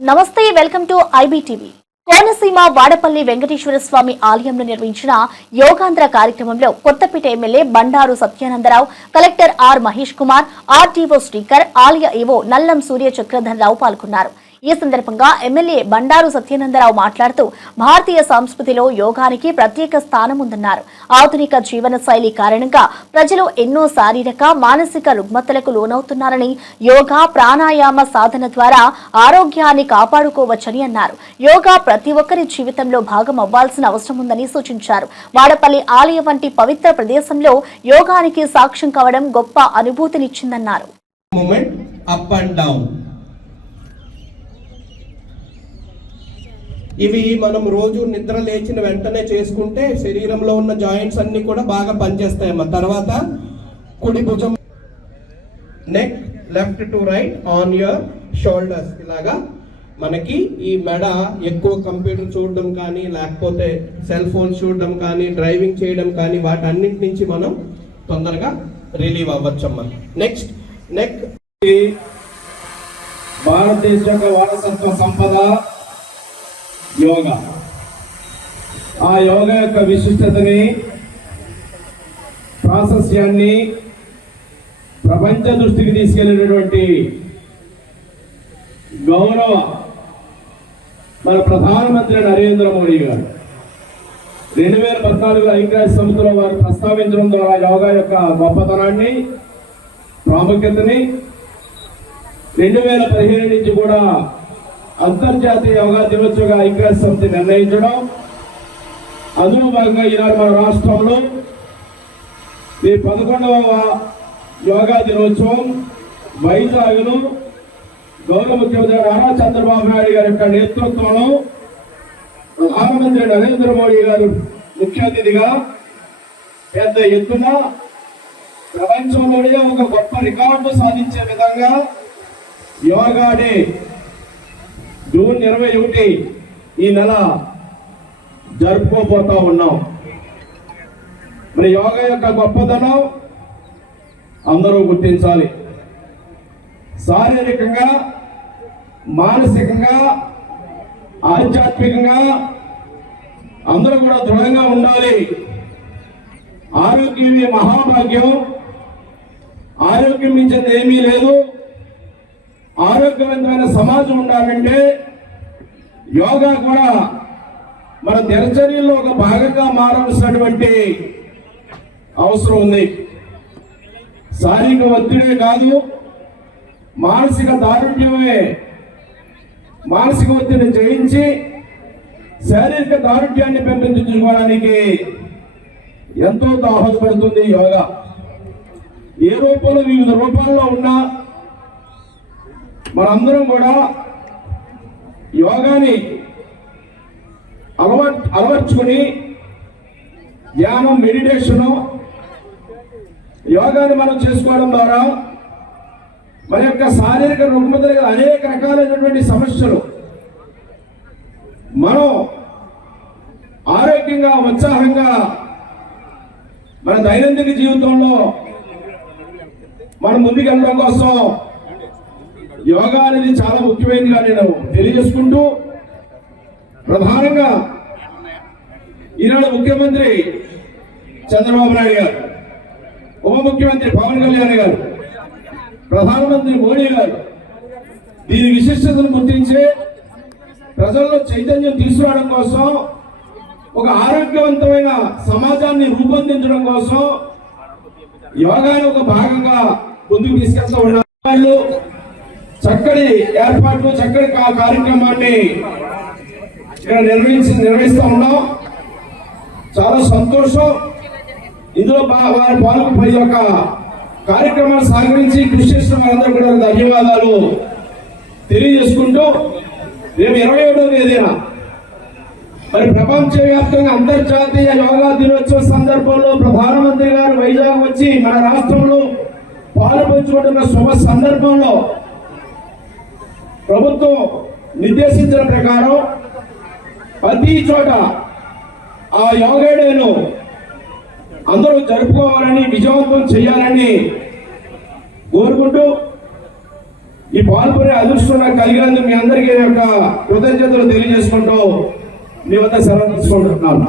నమస్తే welcome to IBTV. Konaseema Vadapalli Venkateswara Swami ఆలయంలో నిర్వహించిన యోగాంధ్ర కార్యక్రమంలో Kothapeta MLA Bandaru Satyanandarao collector R Mahesh Kumar RTO Srikar ఆలయ EO Nallam సూర్య చక్రధర్ రావు పాల్గొన్నారు. ఈ సందర్భంగా ఎమ్మెల్యే బండారు సత్యానందరావు మాట్లాడుతూ భారతీయ సంస్కృతిలో యోగానికి ప్రత్యేక స్థానం ఉందన్నారు. ఆధునిక జీవన శైలి కారణంగా ప్రజలు ఎన్నో శారీరక మానసిక రుగ్మతలకు లోనవుతున్నారని యోగా ప్రాణాయామ సాధన ద్వారా ఆరోగ్యాన్ని కాపాడుకోవచ్చని అన్నారు. యోగా ప్రతి ఒక్కరి జీవితంలో భాగం అవ్వాల్సిన అవసరం ఉందని సూచించారు. వాడపల్లి ఆలయం వంటి పవిత్ర ప్రదేశంలో యోగానికి సాక్ష్యం కావడం గొప్ప అనుభూతినిచ్చిందన్నారు. మూమెంట్ అప్ అండ్ డౌన్ ఇవి మనం రోజు నిద్ర లేచిన వెంటనే చేసుకుంటే శరీరంలో ఉన్న జాయింట్స్ అన్ని కూడా బాగా పనిచేస్తాయమ్మా. తర్వాత కుడి భుజం neck left to right on your shoulders. ఇలాగా మనకి ఈ మెడ ఎక్కువ కంప్యూటర్ చూడడం కానీ లేకపోతే సెల్ ఫోన్ చూడడం కానీ డ్రైవింగ్ చేయడం కానీ వాటన్నిటి నుంచి మనం తొందరగా రిలీవ్ అవ్వచ్చమ్మా. Next neck. భారతదేశ యొక్క వారసత్వ సంపద యోగా. ఆ యోగా యొక్క విశిష్టతని ప్రాశస్యాన్ని ప్రపంచ దృష్టికి తీసుకెళ్ళినటువంటి గౌరవ మన ప్రధానమంత్రి నరేంద్ర మోడీ గారు. రెండు వేల పద్నాలుగు ఐక్యరాజ్య సమితిలో వారు ప్రస్తావించడం ద్వారా యోగా యొక్క గొప్పతనాన్ని ప్రాముఖ్యతని రెండు వేల పదిహేను నుంచి కూడా అంతర్జాతీయ యోగా దినోత్సవంగా ఐక్య సమితి నిర్ణయించడం. అందులో భాగంగా ఈనాడు మన రాష్ట్రంలో ఈ పదకొండవ యోగా దినోత్సవం వైజాగ్ను గౌరవ ముఖ్యమంత్రి నారా చంద్రబాబు నాయుడు గారి యొక్క నేతృత్వంలో ప్రధానమంత్రి నరేంద్ర మోడీ గారు ముఖ్య అతిథిగా పెద్ద ఎత్తున ప్రపంచంలోనే ఒక గొప్ప రికార్డు సాధించే విధంగా యోగా డే జూన్ ఇరవై ఒకటి ఈ నెల జరుపుకోబోతా ఉన్నాం. మరి యోగా యొక్క గొప్పతనం అందరూ గుర్తించాలి. శారీరకంగా మానసికంగా ఆధ్యాత్మికంగా అందరూ కూడా దృఢంగా ఉండాలి. ఆరోగ్యమే మహాభాగ్యం. ఆరోగ్యం మించింది ఏమీ లేదు. ఆరోగ్యవంతమైన సమాజం ఉండాలంటే యోగా కూడా మన దినచర్యల్లో ఒక భాగంగా మారవలసినటువంటి అవసరం ఉంది. శారీరక ఒత్తిడే కాదు మానసిక దారుణ్యమే మానసిక ఒత్తిడిని జయించి శారీరక దారుణ్యాన్ని పెంపొందించుకోవడానికి ఎంతో దోహదపడుతుంది యోగా. ఏ రూపంలో వివిధ రూపాల్లో ఉన్నా మనందరం కూడా యోగాని అలవర్ అలవర్చుకుని ధ్యానం మెడిటేషను యోగాని మనం చేసుకోవడం ద్వారా మన యొక్క శారీరక రుగ్మతలు అనేక రకాలైనటువంటి సమస్యలు మనం ఆరోగ్యంగా ఉత్సాహంగా మన దైనందిన జీవితంలో మనం ముందుకెళ్ళడం కోసం యోగా అనేది చాలా ముఖ్యమైనదిగా నేను తెలియజేసుకుంటూ ప్రధానంగా ఈనాడు ముఖ్యమంత్రి చంద్రబాబు నాయుడు గారు ఉప ముఖ్యమంత్రి పవన్ కళ్యాణ్ గారు ప్రధానమంత్రి మోడీ గారు దీని విశిష్టతను గుర్తించి ప్రజల్లో చైతన్యం తీసుకురావడం కోసం ఒక ఆరోగ్యవంతమైన సమాజాన్ని రూపొందించడం కోసం యోగాని ఒక భాగంగా ముందుకు తీసుకెళ్తూ ఉన్నారు చక్కటి ఏర్పాట్లు చక్కటి కార్యక్రమాన్ని నిర్వహించి నిర్వహిస్తూ ఉన్నాం. చాలా సంతోషం. ఇందులో వారి పాల్గొన్న ఈ యొక్క కార్యక్రమాన్ని సహకరించి కృషి చేసిన వారందరూ కూడా ధన్యవాదాలు తెలియజేసుకుంటూ రేపు ఇరవై ఏడవ తేదీన మరి ప్రపంచవ్యాప్తంగా అంతర్జాతీయ యోగా దినోత్సవ సందర్భంలో ప్రధానమంత్రి గారు వైజాగ్ వచ్చి మన రాష్ట్రంలో పాలు పంచుకుంటున్న శుభ సందర్భంలో ప్రభుత్వం నిర్దేశించిన ప్రకారం ప్రతి చోట ఆ యోగా డేను అందరూ జరుపుకోవాలని విజయవంతం చేయాలని కోరుకుంటూ ఈ పాల్గొనే అదృష్టం నాకు కలిగినందుకు మీ అందరికీ యొక్క కృతజ్ఞతలు తెలియజేసుకుంటూ మీ వద్ద సెలవు తీసుకుంటున్నాను.